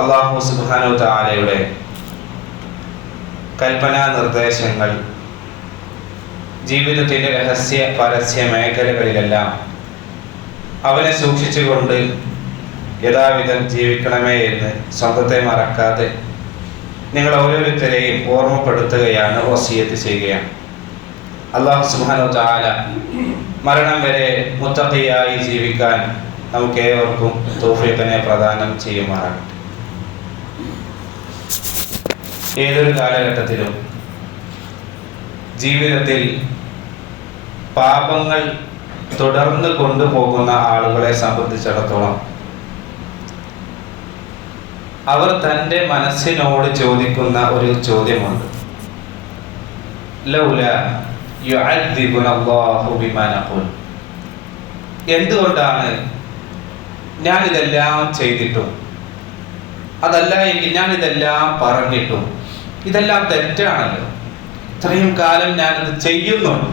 അല്ലാഹു സുബ്ഹാനഹു വ തആലയുടെ കൽപ്പനാ നിർദ്ദേശങ്ങൾ ജീവിതത്തിൻ്റെ രഹസ്യ പരസ്യ മേഖലകളിലെല്ലാം അവനെ സൂക്ഷിച്ചുകൊണ്ട് യഥാവിധം ജീവിക്കണമേ എന്ന് സ്വന്തത്തെ മറക്കാതെ നിങ്ങൾ ഓരോരുത്തരെയും ഓർമ്മപ്പെടുത്തുകയാണ്, വസിയത്ത് ചെയ്യുകയാണ്. അല്ലാഹു സുബ്ഹാനഹു വ തആല മരണം വരെ മുത്തഖിയായി ജീവിക്കാൻ നമുക്ക് ഏവർക്കും തൗഫീഖിനെ പ്രദാനം ചെയ്യുമാറാകട്ടെ. ഏതൊരു കാലഘട്ടത്തിലും ജീവിതത്തിൽ പാപങ്ങൾ തുടർന്ന് കൊണ്ടുപോകുന്ന ആളുകളെ സംബന്ധിച്ചിടത്തോളം അവർ തൻ്റെ മനസ്സിനോട് ചോദിക്കുന്ന ഒരു ചോദ്യമുണ്ട്. ലൗല യുഅദ്ദിബുനല്ലാഹു ബിമാ നഖൂൽ, എന്തുകൊണ്ടാണ് ഞാനിതെല്ലാം ചെയ്തിട്ടും, അതല്ല എങ്കിൽ ഞാനിതെല്ലാം പറഞ്ഞിട്ടും, ഇതെല്ലാം തെറ്റാണല്ലോ, ഇത്രയും കാലം ഞാനിത് ചെയ്യുന്നുണ്ട്,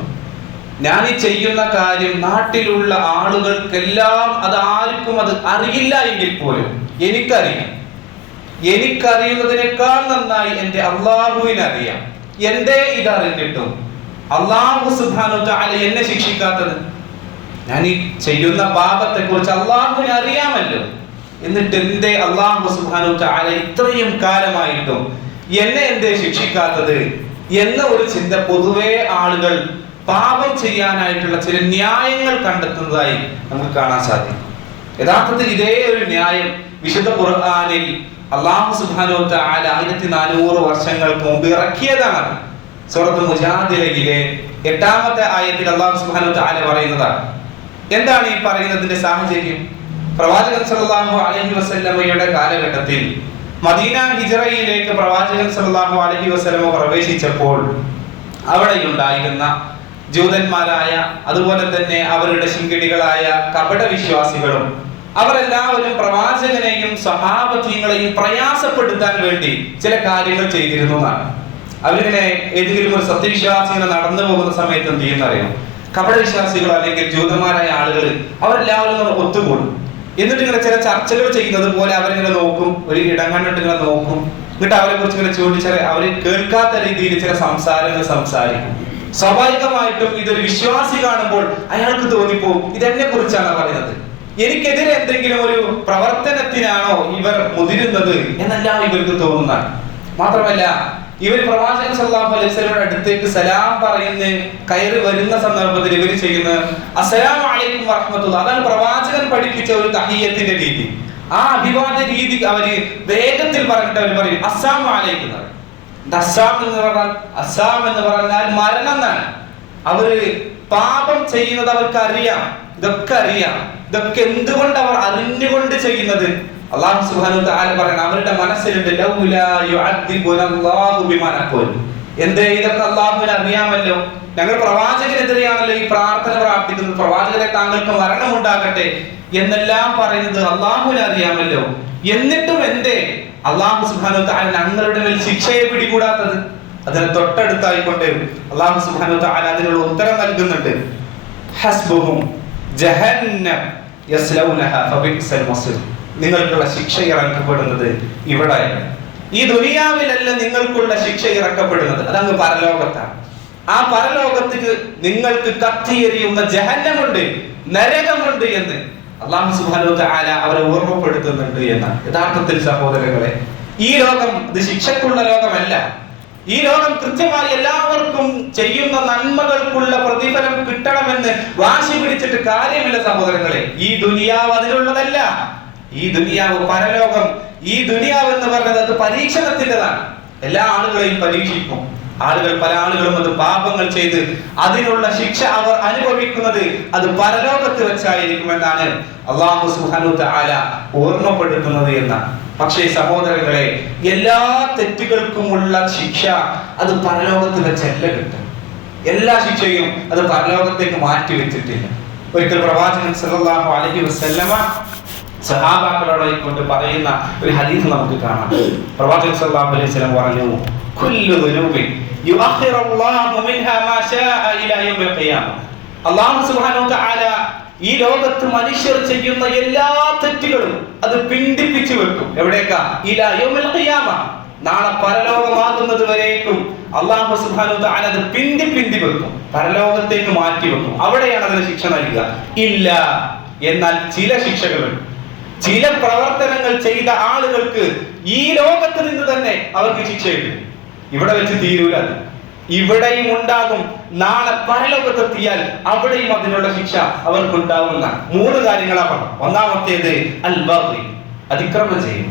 ഞാൻ ഈ ചെയ്യുന്ന കാര്യം നാട്ടിലുള്ള ആളുകൾക്കെല്ലാം ആർക്കും അത് അറിയില്ല എങ്കിൽ പോലും എനിക്കറിയുന്നതിനേക്കാൾ നന്നായി എൻ്റെ അള്ളാഹുവിനറിയാം. എന്തേ ഇതറിഞ്ഞിട്ടും അള്ളാഹു സുബ്ഹാനഹു വ തആല എന്നെ ശിക്ഷിക്കാത്തത്? ഞാൻ ഈ ചെയ്യുന്ന പാപത്തെ കുറിച്ച് അള്ളാഹുവിന് അറിയാമല്ലോ, എന്നിട്ട് എന്തേ അള്ളാഹു സുബ്ഹാനഹു വ തആല ഇത്രയും കാലമായിട്ടും എന്നെ എന്തേ ശിക്ഷിക്കാത്തത് എന്ന ഒരു ചിന്ത പൊതുവെ ആളുകൾ പാപം ചെയ്യാനായിട്ടുള്ള ചില ന്യായങ്ങൾ കണ്ടെത്തുന്നതായി നമുക്ക് കാണാൻ സാധിക്കും. യഥാർത്ഥത്തിൽ ഇതേ ഒരു ന്യായം വിശുദ്ധ ഖുർആനിൽ അല്ലാഹു സുബ്ഹാനഹു വ തആല 1400 വർഷങ്ങൾക്ക് മുമ്പ് ഇറക്കിയതാണ്. സൂറത്തുൽ മുജാദിലയിലെ 8-ാമത്തെ ആയത്തിൽ അല്ലാഹു സുബ്ഹാനഹു വ തആല പറയുന്നതാണ്. എന്താണ് ഈ പറയുന്നതിന്റെ സാഹചര്യം? പ്രവാചകൻ സല്ലല്ലാഹു അലൈഹി വസല്ലമയുടെ കാലഘട്ടത്തിൽ മദീന ഹിജ്റയിലേക്ക് പ്രവാചകൻ സല്ലല്ലാഹു അലൈഹി വസല്ലമ പ്രവേശിച്ചപ്പോൾ അവിടെയുണ്ടായിരുന്ന ജൂതന്മാരായ, അതുപോലെ തന്നെ അവരുടെ ശിങ്കിടികളായ കപട വിശ്വാസികളും അവരെല്ലാവരും പ്രവാചകനെയും സഹാബത്തികളെയും പ്രയാസപ്പെടുത്താൻ വേണ്ടി ചില കാര്യങ്ങൾ ചെയ്തിരുന്നു എന്നാണ്. അവരിങ്ങനെ ഏതെങ്കിലും ഒരു സത്യവിശ്വാസികളെ നടന്നു പോകുന്ന സമയത്ത് എന്ത് ചെയ്യുന്നറിയാം, കപട വിശ്വാസികളോ അല്ലെങ്കിൽ ജൂതന്മാരായ ആളുകൾ അവരെല്ലാവരും ഒത്തുകൂടും. എന്നിട്ട് ഇങ്ങനെ ചില ചർച്ചകൾ ചെയ്യുന്നത് പോലെ അവരിങ്ങനെ നോക്കും, ഒരു ഇടം കണ്ടിട്ട് ഇങ്ങനെ നോക്കും. എന്നിട്ട് അവരെ കുറിച്ച് ഇങ്ങനെ ചോദിച്ചാൽ അവർ കേൾക്കാത്ത രീതിയിൽ ചില സംസാരങ്ങൾ സംസാരിക്കും. സ്വാഭാവികമായിട്ടും ഇതൊരു വിശ്വാസി കാണുമ്പോൾ അയാൾക്ക് തോന്നിപ്പോകും, ഇതെന്നെ കുറിച്ചാണ് പറയുന്നത്, എനിക്കെതിരെ എന്തെങ്കിലും ഒരു പ്രവർത്തനത്തിനാണോ ഇവർ മുതിരുന്നത് എന്നെല്ലാം ഇവർക്ക് തോന്നുന്നതാണ്. മാത്രമല്ല, ഇവർ പ്രവാചകൻ സല്ലല്ലാഹു അലൈഹി വസല്ലമയുടെ അടുത്തേക്ക് സലാം പറയുന്ന കയറി വരുന്ന സന്ദർഭത്തിൽ ഇവർ ചെയ്യുന്ന അസ്സലാമു അലൈക്കും വറഹ്മത്തുള്ളാഹി, അതാണ് പ്രവാചകൻ പഠിപ്പിച്ച ഒരു തഹിയ്യത്തിന്റെ രീതി. ആ അഭിവാദ്യ രീതി അവര് വേഗത്തിൽ പറഞ്ഞിട്ട് അവർ പറയും അസ്സലാമു അലൈക്കും. അസ്സാം എന്ന് പറഞ്ഞാൽ മരണം എന്നാണ്. അവര് പാപം ചെയ്യുന്നത് അവർക്ക് അറിയാം, ഇതൊക്കെ അറിയാം. ഇതൊക്കെ എന്തുകൊണ്ട് അവർ അറിഞ്ഞുകൊണ്ട് ചെയ്യുന്നത്? അല്ലാഹു സുബ്ഹാനഹു വ തആല പറയുന്നത് അവരുടെ മനസ്സിലുണ്ട്, ലൗലാ യുഅദ്ദിബുനല്ലാഹു ബിമാ നഖൂൽ. എന്തേ ഇതൊക്കെ അല്ലാഹുവിന് അറിയാമല്ലോ, ഞങ്ങൾ പ്രവാചകനെതിരെയാണല്ലോ ഈ പ്രാർത്ഥന പ്രാർത്ഥിക്കുന്നത്, പ്രവാചകരെ താങ്കൾക്ക് മരണം ഉണ്ടാകട്ടെ എന്നെല്ലാം പറയുന്നത് അല്ലാഹുവിന് അറിയാമല്ലോ, എന്നിട്ടും എന്തേ അല്ലാഹു സുബ്ഹാനഹു വ തആല ഞങ്ങളുടെ മേൽ ശിക്ഷയെ പിടികൂടാത്തത്? അതിന് തൊട്ടടുത്തായിക്കൊണ്ട് അല്ലാഹു സുബ്ഹാനഹു വ തആല അതിനുള്ള ഉത്തരം നൽകുന്നുണ്ട്. ഹസ്ബുഹും ജഹന്നം യസ്ലൗനഹാ ഫബിഅ്സൽ മസീർ. നിങ്ങൾക്കുള്ള ശിക്ഷ ഇറക്കപ്പെടുന്നത് ഇവിടെയാണ്, ഈ ദുനിയാവിലല്ല നിങ്ങൾക്കുള്ള ശിക്ഷ ഇറക്കപ്പെടുന്നത്, അതങ്ങ് പരലോകത്താണ്. ആ പരലോകത്തേക്ക് നിങ്ങൾക്ക് കത്തിയെരിയുന്ന ജഹന്നമുണ്ട്, നരകമുണ്ട് എന്ന് അല്ലാഹു സുബ്ഹാനഹു വ തആല അവരെ ഓർമ്മപ്പെടുത്തുന്നുണ്ട് എന്നാണ്. യഥാർത്ഥത്തിൽ സഹോദരങ്ങളെ, ഈ ലോകം ഇത് ശിക്ഷക്കുള്ള ലോകമല്ല. ഈ ലോകം കൃത്യമായി എല്ലാവർക്കും ചെയ്യുന്ന നന്മകൾക്കുള്ള പ്രതിഫലം കിട്ടണമെന്ന് വാശി പിടിച്ചിട്ട് കാര്യമില്ല സഹോദരങ്ങളെ. ഈ ദുനിയാവ് അതിനുള്ളതല്ല. ഈ ദുനിയാവ് പരലോകം. ഈ ദുനിയാവ് എന്ന് പറയുന്നത് അത് പരീക്ഷണത്തിൻ്റെതാണ്. എല്ലാ ആളുകളെയും പരീക്ഷിക്കും. പല ആളുകളും അത് പാപങ്ങൾ ചെയ്ത് അതിനുള്ള ശിക്ഷ അവർ അനുഭവിക്കുന്നത് അത് പരലോകത്ത് വെച്ചായിരിക്കുമെന്നാണ് അല്ലാഹു സുബ്ഹാനഹു വ തആല ഓർമ്മപ്പെടുത്തുന്നത് എന്നാണ്. പക്ഷേ സഹോദരങ്ങളെ, എല്ലാ തെറ്റുകൾക്കുമുള്ള ശിക്ഷ അത് പരലോകത്ത് വെച്ചല്ല കിട്ടും. എല്ലാ ശിക്ഷയും അത് പരലോകത്തേക്ക് മാറ്റി വെച്ചിട്ടില്ല. ഒരിക്കൽ പ്രവാചകൻ സല്ലല്ലാഹു അലൈഹി വസല്ലമ സഹാബാക്കളോട് കൊണ്ട് പറയുന്ന ഒരു ഹദീസ് നമുക്ക് കാണാം. പ്രവാചകൻ സല്ലല്ലാഹു അലൈഹി വസല്ലം പറഞ്ഞു, കുല്ലു ദുനൂബിൻ യുഅഖിറു അല്ലാഹു മിൻഹാ മാ ശാഅ ഇലാ യൗമിൽ ഖിയാമ. അല്ലാഹു സുബ്ഹാനഹു വ തആല ഈ ലോകത്ത് മനുഷ്യർ ചെയ്യുന്ന എല്ലാ തെറ്റുകളും അത് പിന്തിപ്പിച്ചു വെക്കും. എവിടേക്കാ? ഇലാ യൗമിൽ ഖിയാമ, നാളെ പരലോകമാകുന്നത് വരേക്കും അല്ലാഹു സുബ്ഹാനഹു വ തആല അത് പിന്തി വെക്കും, പരലോകത്തേക്ക് മാറ്റി വെക്കും. അവിടെയാണ് അതിന് ശിക്ഷ നൽകുക. ഇല്ല, എന്നാൽ ചില ശിക്ഷകളുണ്ട്. ചില പ്രവർത്തനങ്ങൾ ചെയ്ത ആളുകൾക്ക് ഈ ലോകത്ത് നിന്ന് തന്നെ അവർക്ക് ശിക്ഷയുണ്ട്. ഇവിടെ വെച്ച് തീരൂല, അത് ഇവിടെയും ഉണ്ടാകും. നാളെ പരലോകത്തെത്തിയാൽ അവിടെയും അതിനുള്ള ശിക്ഷ അവർക്കുണ്ടാവുന്ന 3 കാര്യങ്ങളാണ് പറഞ്ഞത്. ഒന്നാമത്തേത് അൽ ബഗ്യി, അതിക്രമം ചെയ്യും.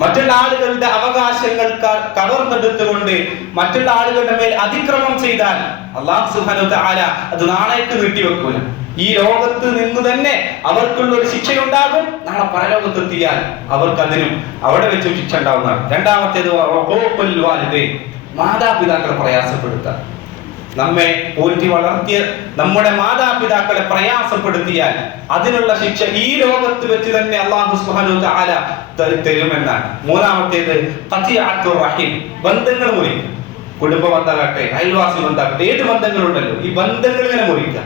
മറ്റുള്ള ആളുകളുടെ അവകാശങ്ങൾ കവർന്നെടുത്തുകൊണ്ട് മറ്റുള്ള ആളുകളുടെ മേൽ അതിക്രമം ചെയ്താൽ അല്ലാഹു സുബ്ഹാനഹു വ തആല അത് നാളേക്ക് നീട്ടിവെക്കൂല. ഈ ലോകത്ത് നിന്ന് തന്നെ അവർക്കുള്ള ഒരു ശിക്ഷയുണ്ടാകും. നാളെ പരലോകത്തെത്തിയാൽ അവർക്ക് അതിനും അവിടെ വെച്ചും ശിക്ഷ ഉണ്ടാവുന്നതാണ്. രണ്ടാമത്തേത് ഉഖൂഖുൽ വാലിദൈൻ, മാതാപിതാക്കളെ പ്രയാസപ്പെടുത്താൻ. നമ്മെ പോറ്റി വളർത്തിയ നമ്മുടെ മാതാപിതാക്കളെ പ്രയാസപ്പെടുത്തിയാൽ അതിനുള്ള ശിക്ഷ ഈ ലോകത്ത് വെച്ച് തന്നെ അല്ലാഹു സുബ്ഹാനഹു വ തആല തരുമെന്നാണ്. മൂന്നാമത്തേത് ഖതിഅത്തുർ റഹീം, ബന്ധങ്ങൾ മുറിക്കുക. കുടുംബ ബന്ധമാകട്ടെ, അയൽവാസി ബന്ധമാകട്ടെ, ഏത് ബന്ധങ്ങളുണ്ടല്ലോ, ഈ ബന്ധങ്ങൾ ഇങ്ങനെ മുറിക്കുക.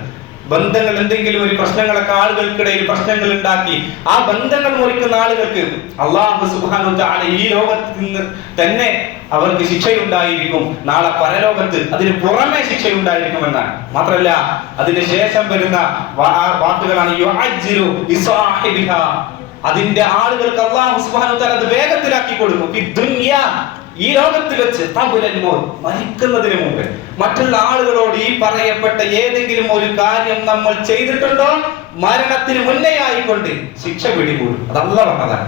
ബന്ധങ്ങൾ എന്തെങ്കിലും ഒരു പ്രശ്നങ്ങളൊക്കെ ആളുകൾക്കിടയിൽ പ്രശ്നങ്ങൾ ഉണ്ടാക്കി ആ ബന്ധങ്ങൾ മുറിക്കുന്ന ആളുകൾക്ക് അല്ലാഹു സുബ്ഹാനഹു വ തആല ഈ ലോകത്ത് നിന്ന് തന്നെ അവർക്ക് ശിക്ഷയുണ്ടായിരിക്കും. നാളെ പരലോകത്ത് അതിന് പുറമെ ശിക്ഷയുണ്ടായിരിക്കുമെന്നാണ്. മാത്രമല്ല അതിന് ശേഷം വരുന്ന വാക്കുകളാണ് യുഅജ്ജിലു ലിസാഹിബിഹാ, അതിന്റെ ആളുകൾക്ക് അല്ലാഹു സുബ്ഹാനഹു വ തആല അത് വേഗത്തിലാക്കി കൊടുക്കും. ഫി ദുനിയാ, ഈ ലോകത്ത് വെച്ച് മരിക്കുന്നതിന് മുമ്പ് മറ്റുള്ള ആളുകളോട് ഈ പറയപ്പെട്ട ഏതെങ്കിലും ഒരു കാര്യം നമ്മൾ ചെയ്തിട്ടുണ്ടോ മരണത്തിന് മുന്നേ ആയിക്കൊണ്ട് ശിക്ഷ പിടികൂടും. അത് അല്ലാഹു പറഞ്ഞതാണ്,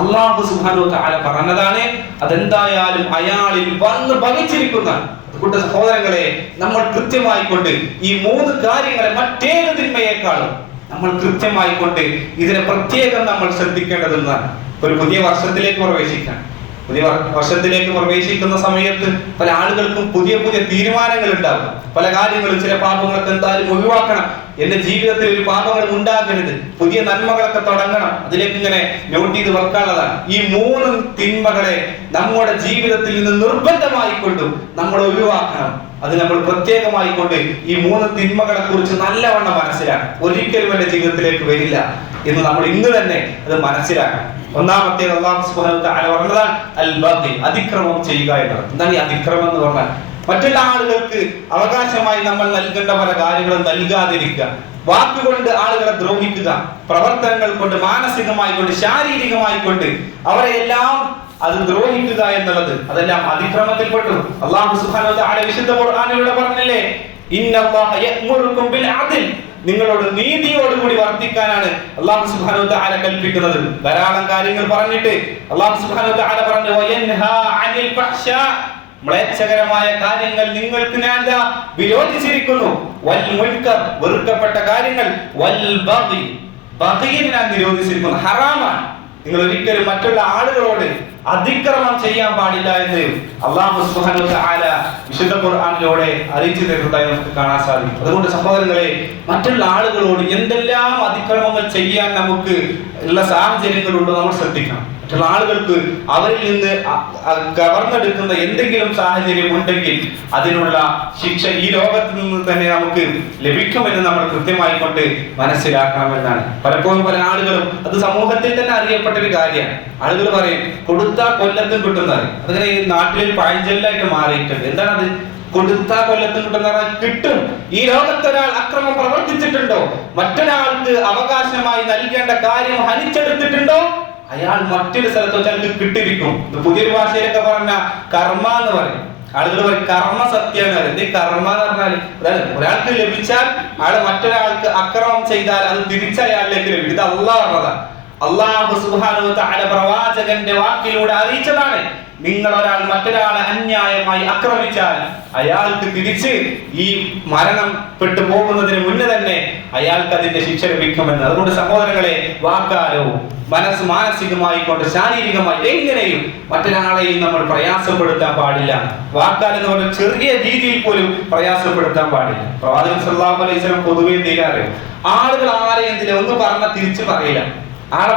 അല്ലാഹു സുബ്ഹാനഹു വ തആല പറഞ്ഞതാണ്. അതെന്തായാലും അയാളിൽ വന്ന് ഭവിച്ചിരിക്കുന്നതാണ്. അതുകൊണ്ട് സഹോദരങ്ങളെ, നമ്മൾ കൃത്യമായി കൊണ്ട് ഈ 3 കാര്യങ്ങളെ മറ്റേത് തിന്മയേക്കാളും നമ്മൾ കൃത്യമായി കൊണ്ട് ഇതിനെ പ്രത്യേകം നമ്മൾ ശ്രദ്ധിക്കേണ്ടതെന്നാണ്. ഒരു പുതിയ വർഷത്തിലേക്ക് പ്രവേശിക്കാൻ, പുതിയ വർഷത്തിലേക്ക് പ്രവേശിക്കുന്ന സമയത്ത് പല ആളുകൾക്കും പുതിയ പുതിയ തീരുമാനങ്ങൾ ഉണ്ടാകും. പല കാര്യങ്ങളും, ചില പാപങ്ങളൊക്കെ എന്തായാലും ഒഴിവാക്കണം, എന്റെ ജീവിതത്തിൽ ഒരു പാപങ്ങളും ഉണ്ടാകരുത്, പുതിയ നന്മകളൊക്കെ തുടങ്ങണം, അതിലേക്ക് ഇങ്ങനെ നോട്ട് ചെയ്ത് വെക്കാനുള്ളതാണ്. ഈ 3 തിന്മകളെ നമ്മുടെ ജീവിതത്തിൽ നിന്ന് നിർബന്ധമായി കൊണ്ടും നമ്മൾ ഒഴിവാക്കണം. അത് നമ്മൾ പ്രത്യേകമായി കൊണ്ട് ഈ 3 തിന്മകളെ കുറിച്ച് നല്ലവണ്ണം മനസ്സിലാക്കണം. ഒരിക്കലും എന്റെ ജീവിതത്തിലേക്ക് വരില്ല എന്ന് നമ്മൾ ഇന്ന് തന്നെ അത് മനസ്സിലാക്കണം. ഒന്നാമത്തേത് അല്ലാഹു സുബ്ഹാനഹു വ തആല പറഞ്ഞതാണ് അൽ ബഗ്യി, അതിക്രമം ചെയ്യുക എന്നത്. എന്താണ് ഈ അതിക്രമം എന്ന് പറഞ്ഞാൽ? മറ്റുള്ള ആളുകൾക്ക് അവകാശമായി നമ്മൾ നൽകേണ്ട പല കാര്യങ്ങളും നൽകാതിരിക്കുക, വാക്കുകൊണ്ട് ആളുകളെ ദ്രോഹിക്കുക, പ്രവർത്തനങ്ങൾ കൊണ്ട്, മാനസികമായി കൊണ്ട്, ശാരീരികമായി കൊണ്ട് അവരെ എല്ലാം അത് ദ്രോഹിക്കുക എന്നുള്ളത്, അതെല്ലാം അതിക്രമത്തിൽപ്പെട്ടു. അല്ലാഹു സുബ്ഹാനഹു വ തആല വിശുദ്ധ ഖുർആനിലൂടെ പറഞ്ഞില്ലേ, ഇന്നല്ലാഹ യഅ്മുറുകും ബിൽ അദ്ൽ, നിങ്ങളോട് നീതിയോടുകൂടി വർത്തിക്കാനാണ് അല്ലാഹു സുബ്ഹാനഹു വ തആല കൽപ്പിക്കുന്നത്. ധാരാളം കാര്യങ്ങൾ പറഞ്ഞിട്ട് അല്ലാഹു സുബ്ഹാനഹു വ തആല പറഞ്ഞു വയൻഹാ അനിൽ ഫഹ്ശാ, മ്ലേച്ഛകരമായ കാര്യങ്ങൾ നിങ്ങൾക്ക് ഞാൻ വിരോധിച്ചിരിക്കുന്നു, വൽ മുൻകർ, വെറുക്കപ്പെട്ട കാര്യങ്ങൾ, വൽ ബഗ്യി, ബഗ്യിനെ ഞാൻ നിരോധിച്ചിരിക്കുന്നു, ഹറാമാണ്. നിങ്ങൾ ഒരിക്കലും മറ്റുള്ള ആളുകളോട് അതിക്രമം ചെയ്യാൻ പാടില്ല എന്ന് അല്ലാഹു സുബ്ഹാനഹു വ തആല വിശുദ്ധ ഖുർആനിലൂടെ അറിയിച്ചു തരുന്നതായി നമുക്ക് കാണാൻ സാധിക്കും. അതുകൊണ്ട് സഹോദരങ്ങളെ, മറ്റുള്ള ആളുകളോട് എന്തെല്ലാം അതിക്രമങ്ങൾ ചെയ്യാൻ നമുക്ക് ഉള്ള സാഹചര്യങ്ങളുണ്ടോ നമ്മൾ ശ്രദ്ധിക്കണം. മറ്റുള്ള ആളുകൾക്ക് അവരിൽ നിന്ന് കവർന്നെടുക്കുന്ന എന്തെങ്കിലും സാഹചര്യം ഉണ്ടെങ്കിൽ അതിനുള്ള ശിക്ഷ ഈ ലോകത്ത് നിന്ന് തന്നെ നമുക്ക് ലഭിക്കുമെന്ന് നമ്മൾ കൃത്യമായി കൊണ്ട് മനസ്സിലാക്കണമെന്നാണ്. പലപ്പോഴും പല ആളുകളും, അത് സമൂഹത്തിൽ തന്നെ അറിയപ്പെട്ട ഒരു കാര്യമാണ്, ആളുകൾ പറയും കൊടുത്താ കൊല്ലത്തും കിട്ടുന്നത്. അതങ്ങനെ ഈ നാട്ടിലൊരു പഴഞ്ചൊല്ലായിട്ട് മാറിയിട്ടുണ്ട്. എന്താണത്? കൊടുത്താ കൊല്ലത്തും കിട്ടുന്ന കിട്ടും. ഈ ലോകത്ത് ഒരാൾ അക്രമം പ്രവർത്തിച്ചിട്ടുണ്ടോ, മറ്റൊരാൾക്ക് അവകാശമായി നൽകേണ്ട കാര്യം ഹനിച്ചെടുത്തിട്ടുണ്ടോ, അയാൾ മറ്റൊരു സ്ഥലത്ത് വെച്ചാൽ കിട്ടിയിരിക്കും. പുതിയൊരു ഭാഷയിലൊക്കെ പറഞ്ഞ കർമ്മ എന്ന് പറയും. ആളുകൾ പറയും കർമ്മ സത്യമാണ്. എന്ത് കർമ്മ എന്ന് പറഞ്ഞാൽ ഒരാൾക്ക് ലഭിച്ചാൽ അയാൾ മറ്റൊരാൾക്ക് അക്രമം ചെയ്താൽ അത് തിരിച്ചയാളിലേക്ക് ലഭിക്കും. ഇത് അല്ലാഹു പറഞ്ഞതാണ്. അല്ലാഹു സുബ്ഹാനഹു വ തആല പ്രവാചകന്റെ വാക്കിലൂടെ അറിയിച്ചതാണ്. നിങ്ങൾ ഒരാൾ മറ്റൊരാളെ അന്യായമായി ആക്രമിച്ചാൽ അയാൾക്ക് തിരിച്ച് ഈ മരണം പെട്ടു പോകുന്നതിന് മുന്നേ തന്നെ അയാൾക്ക് അതിന്റെ ശിക്ഷ ലഭിക്കുമെന്ന്. അതുകൊണ്ട് സഹോദരങ്ങളെ, വാക്കാലോ മാനസികമായി കൊണ്ട്, ശാരീരികമായി എങ്ങനെയും മറ്റൊരാളെയും നമ്മൾ പ്രയാസപ്പെടുത്താൻ പാടില്ല. വാക്കാൽ എന്ന് പറഞ്ഞാൽ ചെറിയ രീതിയിൽ പോലും പ്രയാസപ്പെടുത്താൻ പാടില്ല. പ്രവാചകൻ സല്ലല്ലാഹു അലൈഹി വസല്ലം പൊതുവെ തീരാറ് ആളുകൾ ആരെയും ഒന്നും പറഞ്ഞ തിരിച്ചു പറയില്ല. ആളെ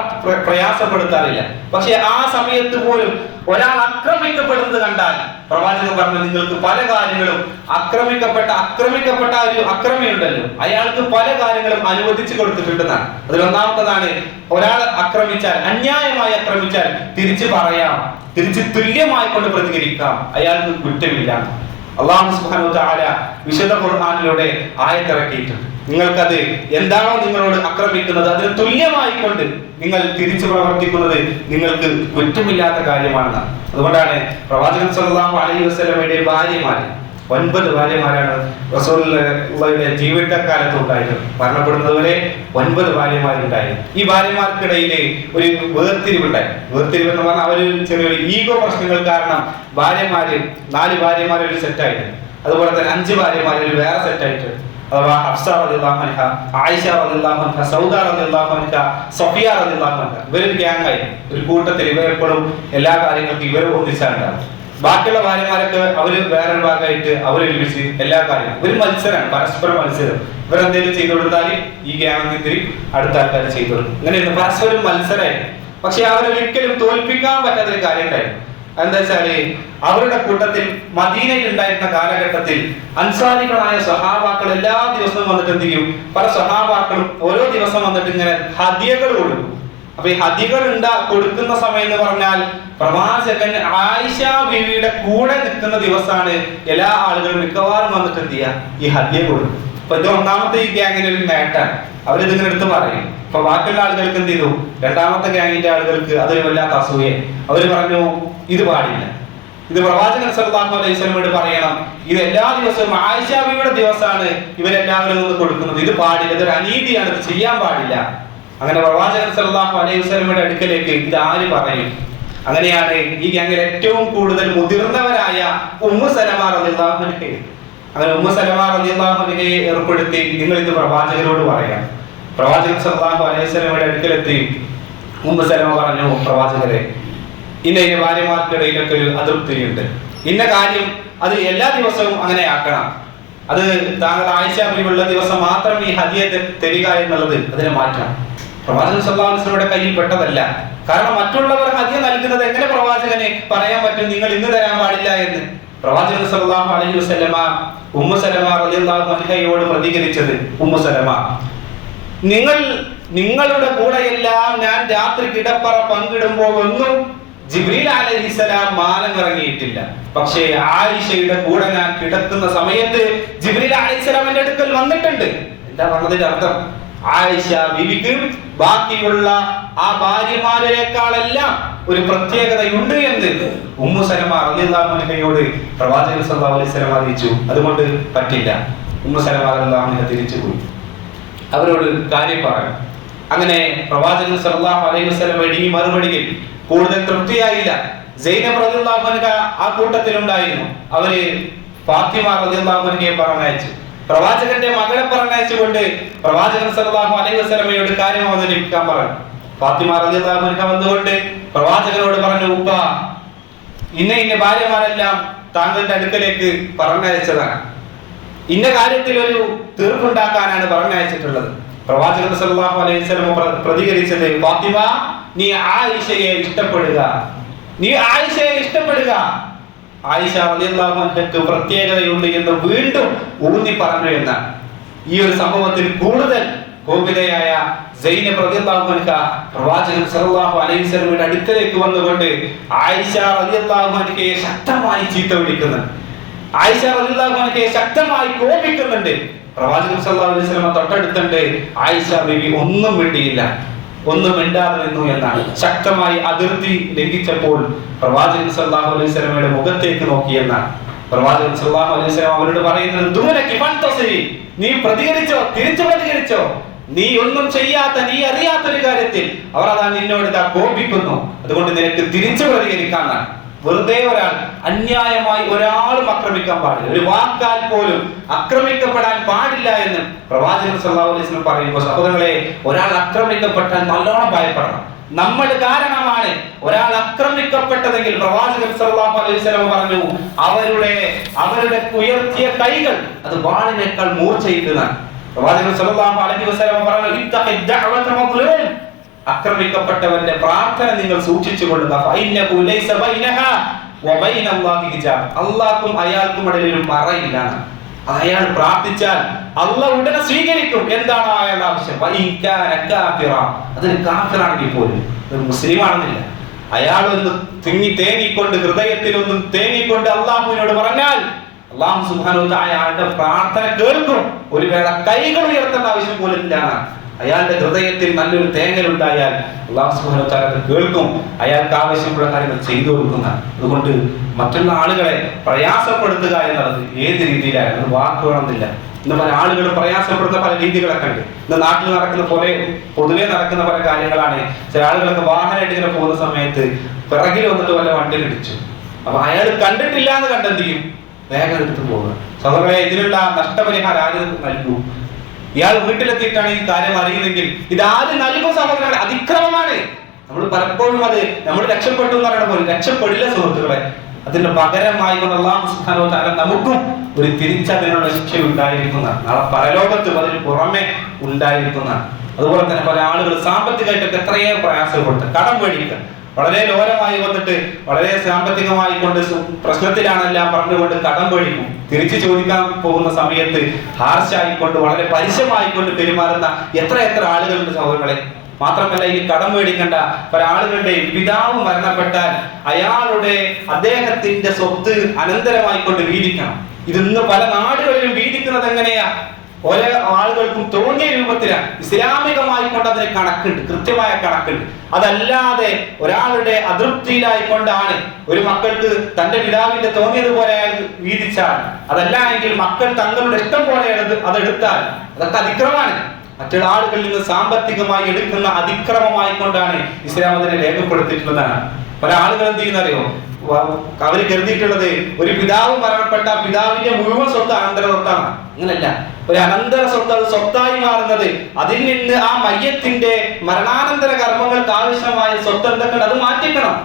പ്രയാസപ്പെടുത്താറില്ല. പക്ഷെ ആ സമയത്ത് പോലും ഒരാൾ ആക്രമിക്കപ്പെടുന്നത് കണ്ടാൽ പ്രവാചകൻ പറഞ്ഞു, നിങ്ങൾക്ക് പല കാര്യങ്ങളും ആക്രമിക്കപ്പെട്ട ഒരു അക്രമിയുണ്ടല്ലോ, അയാൾക്ക് പല കാര്യങ്ങളും അനുവദിച്ചു കൊടുത്തിട്ടുണ്ടെന്നാണ്. അതിൽ ഒന്നാമത്തതാണ്, ഒരാൾ ആക്രമിച്ചാൽ, അന്യായമായി ആക്രമിച്ചാൽ തിരിച്ചു പറയാം, തിരിച്ച് തുല്യമായി കൊണ്ട് പ്രതികരിക്കാം, അയാൾക്ക് കുറ്റമില്ല. അല്ലാഹു സുബ്ഹാനഹു വ തആല വിശുദ്ധ ഖുർആനിലൂടെ ആയത്തിറക്കിയിട്ടുണ്ട്. നിങ്ങൾക്കത് എന്താണോ നിങ്ങളോട് ആക്രമിക്കുന്നത് അതിന് തുല്യമായി കൊണ്ട് നിങ്ങൾ തിരിച്ചു പ്രവർത്തിക്കുന്നത് നിങ്ങൾക്ക് കുറ്റമില്ലാത്ത കാര്യമാണ്. അതുകൊണ്ടാണ് പ്രവാചകൻ സല്ലല്ലാഹു അലൈഹി വസല്ലമയുടെ ഭാര്യമാർ, 9 ഭാര്യമാരാണ് റസൂലുള്ളാഹിയുടെ ജീവിതകാലത്ത് ഉണ്ടായിരുന്നത്. മരണപ്പെടുന്നതുവരെ 9 ഭാര്യമാരുണ്ടായിരുന്നു. ഈ ഭാര്യമാർക്കിടയിലെ ഒരു വേർതിരിവുണ്ടായി. വേർതിരിവ് എന്ന് പറഞ്ഞാൽ അവർ ചെറിയൊരു ഈഗോ പ്രശ്നങ്ങൾ കാരണം 4 ഭാര്യമാർ ഒരു സെറ്റായിട്ട്, അതുപോലെ തന്നെ 5 ഭാര്യമാർ ഒരു വേറെ സെറ്റായിട്ട്, അഥവാ ഹഫ്സ റളിയല്ലാഹു അൻഹ, ആയിഷ റളിയല്ലാഹു അൻഹ, സൗദ റളിയല്ലാഹു അൻഹ, സഫിയ റളിയല്ലാഹു അൻഹ, ഇവരൊരു ഗ്യാങ് ആയി, ഒരു കൂട്ടത്തിൽ ഇവരെപ്പോഴും എല്ലാ കാര്യങ്ങൾക്കും ഇവർ ഒന്നിച്ചാണ്ടാവും. ബാക്കിയുള്ള ഭാര്യമാരൊക്കെ അവര് വേറൊരു ഭാഗമായിട്ട് അവരൊരുമിച്ച് എല്ലാ കാര്യങ്ങളും ഒരു മത്സരമാണ്, പരസ്പര മത്സരം. ഇവരെന്തെങ്കിലും ചെയ്തു കൊടുത്താൽ ഈ ഗ്യാങ്ങിൽ തിരി അടുത്ത ആൾക്കാർ ചെയ്തു കൊടുക്കും. ഇങ്ങനെയായിരുന്നു, പരസ്പരം മത്സരമായിരുന്നു. പക്ഷെ അവരൊരിക്കലും തോൽപ്പിക്കാൻ പറ്റാത്തൊരു കാര്യം ഉണ്ടായിരുന്നു. എന്താ വെച്ചാല് അവരുടെ കൂട്ടത്തിൽ മദീനയിൽ ഉണ്ടായിരുന്ന കാലഘട്ടത്തിൽ അൻസാരികളായ സ്വഹാബാക്കൾ എല്ലാ ദിവസവും വന്നിട്ട് എന്ത് ചെയ്യും, പല സ്വഹാബാക്കളും ഓരോ ദിവസം വന്നിട്ട് ഇങ്ങനെ ഹദിയകൾ കൊടുക്കും. അപ്പൊ ഈ ഹദിയകൾ കൊടുക്കുന്ന സമയം എന്ന് പറഞ്ഞാൽ പ്രവാചകൻ ആയിഷ ബീവിയുടെ കൂടെ നിൽക്കുന്ന ദിവസമാണ് എല്ലാ ആളുകളും മിക്കവാറും വന്നിട്ട് എന്ത് ചെയ്യുക, ഈ ഹദിയ കൊടുക്കും. അപ്പൊ ഇത് ഒന്നാമത്തെ ഈ ഗ്യാങ്ങിന് ഒരു നേട്ടാണ്, അവരിതിങ്ങനെ എടുത്ത് പറയും. അപ്പൊ ബാക്കിയുള്ള ആളുകൾക്ക് എന്ത് ചെയ്തു, രണ്ടാമത്തെ ഗ്യാങ്ങിന്റെ ആളുകൾക്ക് അതൊരു വല്ലാത്ത അസൂയ. അവര് പറഞ്ഞു, ഇത് പാടില്ല, ഇത് പ്രവാചകൻ സല്ലല്ലാഹു അലൈഹി വസല്ലമയോട് പറയണം, ഇത് എല്ലാ ദിവസവും ആയിഷ ബീവിയുടെ ദിവസമാണ് ഇവരെല്ലാവരും നിന്ന് കൊടുക്കുന്നത്, ഇത് പാടില്ല, ഇതൊരു അനീതിയാണ്, ഇത് ചെയ്യാൻ പാടില്ല. അങ്ങനെ പ്രവാചകൻ സല്ലല്ലാഹു അലൈഹി വസല്ലമയുടെ അടുക്കലേക്ക് ഇത് ആര് പറയും? അങ്ങനെയാണ് ഈ ഗ്യാങ്ങിൽ ഏറ്റവും കൂടുതൽ മുതിർന്നവരായ ഉമ്മു സലമ റളിയല്ലാഹു അൻഹ, അങ്ങനെ ഉമ്മു സലമ റളിയല്ലാഹു അൻഹയെ ഏർപ്പെടുത്തി, നിങ്ങൾ ഇത് പ്രവാചകരോട് പറയാം. പ്രവാചകൻ സല്ലല്ലാഹു അലൈഹി വസല്ലമയുടെ അടുക്കലെത്തി ഉമ്മു സലമ പറഞ്ഞു, പ്രവാചകരെ, ഇന്ന ഭാര്യമാർക്കിടയിലൊക്കെ ഒരു അതൃപ്തിയുണ്ട്, ഇന്ന കാര്യം അത് എല്ലാ ദിവസവും അങ്ങനെ ആക്കണം, അത് താങ്കൾ ആയിഷ ബീവിയുള്ള ദിവസം മാത്രം ഈ ഹദിയ തരിക എന്നുള്ളത് അതിനെ മാറ്റണം. പ്രവാചകൻ സല്ലല്ലാഹു അലൈഹി വസല്ലമയുടെ കയ്യിൽ പെട്ടതല്ല. കാരണം മറ്റുള്ളവർ ഹദിയ നൽകുന്നത് എങ്ങനെ പ്രവാചകനെ പറയാൻ പറ്റും നിങ്ങൾ ഇന്ന് തരാൻ പാടില്ല എന്ന്? പ്രവാചകൻ സല്ലല്ലാഹു അലൈഹി വസല്ലമ ഉമ്മു സലമ റളിയല്ലാഹു അൻഹയോട് പ്രതികരിച്ചത്, ഉമ്മു സലമ, നിങ്ങളുടെ കൂടെയെല്ലാം ഞാൻ രാത്രി കിടപ്പറ പങ്കിടുമ്പോൾ ഒന്നും ജിബ്രീൽ അലൈഹിസ്സലാം മാലമിറങ്ങിയിട്ടില്ല. പക്ഷേ ആയിഷയുടെ കൂടെ ഞാൻ കിടക്കുന്ന സമയത്ത് ജിബ്രീൽ അലൈഹിസ്സലാം എന്റെ അടുക്കൽ വന്നിട്ടുണ്ട്. എന്താ പറഞ്ഞതിന്റെ അർത്ഥം? ആയിഷ ബീവിക്ക് ബാക്കിയുള്ള ആ ഭാര്യമാരെക്കാളെല്ലാം ഒരു പ്രത്യേകതയുണ്ട് എന്ന് ഉമ്മു സലമ റളിയല്ലാഹു അൻഹയോട് പ്രവാചകൻ സല്ലല്ലാഹു അലൈഹി വസല്ലം അറിയിച്ചു. അതുകൊണ്ട് പറ്റില്ല. ഉമ്മു സലമ റളിയല്ലാഹു അൻഹ തിരിച്ചുപോയി, അവരോട് കാര്യം പറഞ്ഞു. അങ്ങനെ പ്രവാചകൻ സല്ലല്ലാഹു അലൈഹി വസല്ലമയുടെ ഈ മറുപടിയിൽ കൂടുതൽ തൃപ്തിയായില്ല. സൈനബ് റളിയല്ലാഹു അൻഹ ആ കൂട്ടത്തിലുണ്ടായിരുന്നു. അവര് ഫാത്തിമ റളിയല്ലാഹു അൻഹയെ പറഞ്ഞയച്ചു. പ്രവാചകന്റെ മകളെ പറഞ്ഞയച്ചുകൊണ്ട് പ്രവാചകൻ സല്ലല്ലാഹു അലൈഹി വസല്ലമയോട് കാര്യം അവതരിപ്പിക്കാൻ പറഞ്ഞു. ഫാത്തിമ റളിയല്ലാഹു അൻഹ വന്നുകൊണ്ട് പ്രവാചകനോട് പറഞ്ഞു, ഉപ്പ, ഇന്ന ഭാര്യമാരെല്ലാം താങ്കളുടെ അടുക്കലേക്ക് പറഞ്ഞയച്ചതാണ്, ഇന്ന കാര്യത്തിൽ ഒരു തീർപ്പുണ്ടാക്കാനാണ് പറഞ്ഞയച്ചിട്ടുള്ളത്. പ്രവാചകൻ സല്ലല്ലാഹു അലൈഹി വസല്ലം പ്രതികരിച്ചത്, ഫാത്തിമ, നീ ആയിഷയെ ഇഷ്ടപ്പെടുക, നീ ആയിഷയെ ഇഷ്ടപ്പെടുക. ആയിഷ റളിയല്ലാഹു അൻഹയ്ക്ക് പ്രത്യേകതയുണ്ട് എന്ന് വീണ്ടും ഊന്നി പറഞ്ഞു എന്നാണ്. ഈ ഒരു സംഭവത്തിൽ കൂടുതൽ കോപിതയായ സൈനബ് റളിയല്ലാഹു അൻഹ പ്രവാചകൻ സല്ലല്ലാഹു അലൈഹി വസല്ലമയുടെ അടുക്കലേക്ക് വന്നുകൊണ്ട് ആയിഷ റളിയല്ലാഹു അൻഹയെ ശക്തമായി ചീത്ത വിളിക്കുന്നുണ്ട്. ആയിഷ റളിയല്ലാഹു അൻഹയെ ശക്തമായി കോപിക്കുന്നുണ്ട്. പ്രവാചകൻ സല്ലല്ലാഹു അലൈഹി വസല്ലം തൊട്ടടുത്തുണ്ട്. ആയിഷ ബീവി ഒന്നും മിണ്ടിയില്ല, ഒന്നും മിണ്ടാതെ നിന്നു എന്നാണ്. ശക്തമായി അതിർത്തി ലംഘിച്ചപ്പോൾ പ്രവാചകൻ സല്ലല്ലാഹു അലൈഹി വസല്ലമയുടെ മുഖത്തേക്ക് നോക്കി എന്നാണ്. പ്രവാചകൻ സല്ലല്ലാഹു അലൈഹി വസല്ലം അവരോട് പറയുന്നത്, ദൂനകി ഫൻതസിരി, നീ പ്രതികരിച്ചോ, തിരിച്ചു പ്രതികരിച്ചോ, നീ ഒന്നും ചെയ്യാത്ത, നീ അറിയാത്തൊരു കാര്യത്തിൽ അവർ അതാ നിന്നോട് ഇതാ കോപിക്കുന്നു, അതുകൊണ്ട് നിനക്ക് തിരിച്ചു പ്രതികരിക്കാന്നാണ്. വെറുതെ ഒരാൾ അന്യായമായി ഒരാളും ആക്രമിക്കാൻ പാടില്ല, ഒരു വാക്കാൽ പോലും ആക്രമിക്കപ്പെടാൻ പാടില്ല എന്ന് പ്രവാചകൻ സല്ലല്ലാഹു അലൈഹി വസല്ലം പറയുമ്പോൾ സഹോദരങ്ങളെ, ഒരാൾ ആക്രമിക്കപ്പെട്ടാൽ നല്ലോണം ഭയപ്പെടണം. നമ്മൾ കാരണമാണ് ഒരാൾ ആക്രമിക്കപ്പെട്ടതെങ്കിൽ പ്രവാചകൻ സല്ലല്ലാഹു അലൈഹി വസല്ലം പറഞ്ഞു, അവരുടെ ഉയർത്തിയ കൈകൾ അത് വാളിനേക്കാൾ മൂർച്ചയിട്ടതാണ്. പ്രവാചകൻ സല്ലല്ലാഹു അലൈഹി വസല്ലം പറഞ്ഞു, ഇത്തഖി ദഅവത മദ്ലൂം, ആക്രമിക്കപ്പെട്ടവന്റെ പ്രാർത്ഥന നിങ്ങൾ സൂക്ഷിച്ചു കൊള്ളുക. അള്ളാഹ്ക്കും അയാൾക്കും ഇടയിൽ ഒരു മറയില്ല. അയാൾ പ്രാർത്ഥിച്ചാൽ അള്ളാഹ് ഉടനെ സ്വീകരിക്കും. എന്താണ് അയാളുടെ ആവശ്യം? അതൊരു കാഫിറാണെങ്കിൽ പോലും, ഒരു മുസ്ലിം ആണെന്നില്ല, അയാളൊന്ന് തേങ്ങിക്കൊണ്ട്, ഹൃദയത്തിലൊന്നും തേങ്ങിക്കൊണ്ട് അള്ളാഹുവിനോട് പറഞ്ഞാൽ അള്ളാഹു സുബ്ഹാനഹു വ തആല അയാളുടെ പ്രാർത്ഥന കേൾക്കും. ഒരു വേള കൈകൾ ഉയർത്തേണ്ട ആവശ്യം പോലും ഇല്ല. അയാളുടെ ഹൃദയത്തിൽ നല്ലൊരു തേങ്ങലുണ്ടായാൽ അള്ളാഹു സുബ്ഹാനഹു വ തആല കേൾക്കും, അയാൾക്ക് ആവശ്യമുള്ള കാര്യങ്ങൾ ചെയ്തു കൊടുക്കുന്ന. അതുകൊണ്ട് മറ്റുള്ള ആളുകളെ പ്രയാസപ്പെടുത്തുക എന്നുള്ളത് ഏത് രീതിയിലാണ്, വാക്കുകളൊന്നുമില്ല. ഇന്ന് പല ആളുകളും പ്രയാസപ്പെടുന്ന പല രീതികളൊക്കെ ഉണ്ട്. ഇന്ന് നാട്ടിൽ നടക്കുന്ന പോലെ പൊതുവെ നടക്കുന്ന പല കാര്യങ്ങളാണ്. ചില ആളുകളൊക്കെ വാഹനമായിട്ട് ഇങ്ങനെ പോകുന്ന സമയത്ത് പിറകിൽ വന്നിട്ട് വല്ല വണ്ടിയിൽ ഇടിച്ചു. അപ്പൊ അയാൾ കണ്ടിട്ടില്ല എന്ന് കണ്ടെന്തിയും വേഗം എടുത്ത് പോകുക. സഹോദരങ്ങളെ, ഇതിനുള്ള നഷ്ടപരിഹാരം ആര് നൽകും? ഇയാൾ വീട്ടിലെത്തിയിട്ടാണ് ഈ കാര്യം അറിയുന്നെങ്കിൽ ഇത് ആര് നൽകും? സഹോദരങ്ങളെ, അതിക്രമമാണ്. നമ്മൾ പലപ്പോഴും അത് നമ്മൾ രക്ഷപ്പെട്ടു എന്ന് പറയുന്ന പോലെ രക്ഷപ്പെടില്ല സുഹൃത്തുക്കളെ. അതിന്റെ പകരമായി കൊണ്ട് അല്ലാഹു സുബ്ഹാനഹു വ തആല നമുക്കും ഒരു തിരിച്ചതിനുള്ള ശിക്ഷ ഉണ്ടായിരിക്കുന്ന, നാളെ പരലോകത്തും അതിന് പുറമെ ഉണ്ടായിരിക്കുന്ന. അതുപോലെ തന്നെ പല ആളുകൾ സാമ്പത്തികമായിട്ടൊക്കെ എത്രയോ പ്രയാസപ്പെട്ട് കടം മേടിക്കുക, വളരെ ലോലമായി വന്നിട്ട് വളരെ സാമ്പത്തികമായി കൊണ്ട് പ്രശ്നത്തിലാണെല്ലാം പറഞ്ഞുകൊണ്ട് കടം മേടിക്കും. തിരിച്ചു ചോദിക്കാൻ പോകുന്ന സമയത്ത് ഹാർഷായിക്കൊണ്ട് വളരെ പരുഷമായിക്കൊണ്ട് പെരുമാറുന്ന എത്ര ആളുകളുണ്ട് സഹോദരങ്ങളെ. മാത്രമല്ല, ഈ കടം മേടിക്കേണ്ട പല ആളുകളുടെയും പിതാവ് മരണപ്പെട്ടാൽ അദ്ദേഹത്തിന്റെ സ്വത്ത് അനന്തരമായിക്കൊണ്ട് വീതിക്കണം. ഇതിന്ന് പല നാടുകളിലും വീതിക്കുന്നത് എങ്ങനെയാ? ഓരോ ആളുകൾക്കും തോന്നിയ രൂപത്തിലാണ്. ഇസ്ലാമികമായിക്കൊണ്ട് അതിന് കണക്കുണ്ട്, കൃത്യമായ കണക്കുണ്ട്. അതല്ലാതെ ഒരാളുടെ അതൃപ്തിയിലായിക്കൊണ്ടാണ് ഒരു മക്കൾക്ക് തന്റെ പിതാവിന്റെ തോന്നിയതുപോലെ അയാൾ വീതിച്ചാൽ, അതല്ല എങ്കിൽ മക്കൾ തങ്ങളുടെ ഇഷ്ടം പോലെ അതെടുത്താൽ അതൊക്കെ അതിക്രമമാണ്. മറ്റുള്ള ആളുകളിൽ നിന്ന് സാമ്പത്തികമായി എടുക്കുന്ന അതിക്രമമായിക്കൊണ്ടാണ് ഇസ്ലാം അതിനെ രേഖപ്പെടുത്തിയിട്ടുള്ളതാണ്. പല ആളുകൾ എന്ത് ചെയ്യുന്നറിയോ? അവര് കരുതിയിട്ടുള്ളത് ഒരു പിതാവ് മരണപ്പെട്ട പിതാവിന്റെ മുഴുവൻ സ്വത്ത് അനന്തര സ്വത്താണ്. അങ്ങനല്ല. ഒരു അനന്തര സ്വത്ത് അത് സ്വത്തായി മാറുന്നത് അതിൽ നിന്ന് ആ മയ്യത്തിന്റെ മരണാനന്തര കർമ്മങ്ങൾക്ക് ആവശ്യമായ സ്വത്ത് എന്തൊക്കെയുണ്ട് അത് മാറ്റിവെക്കണം.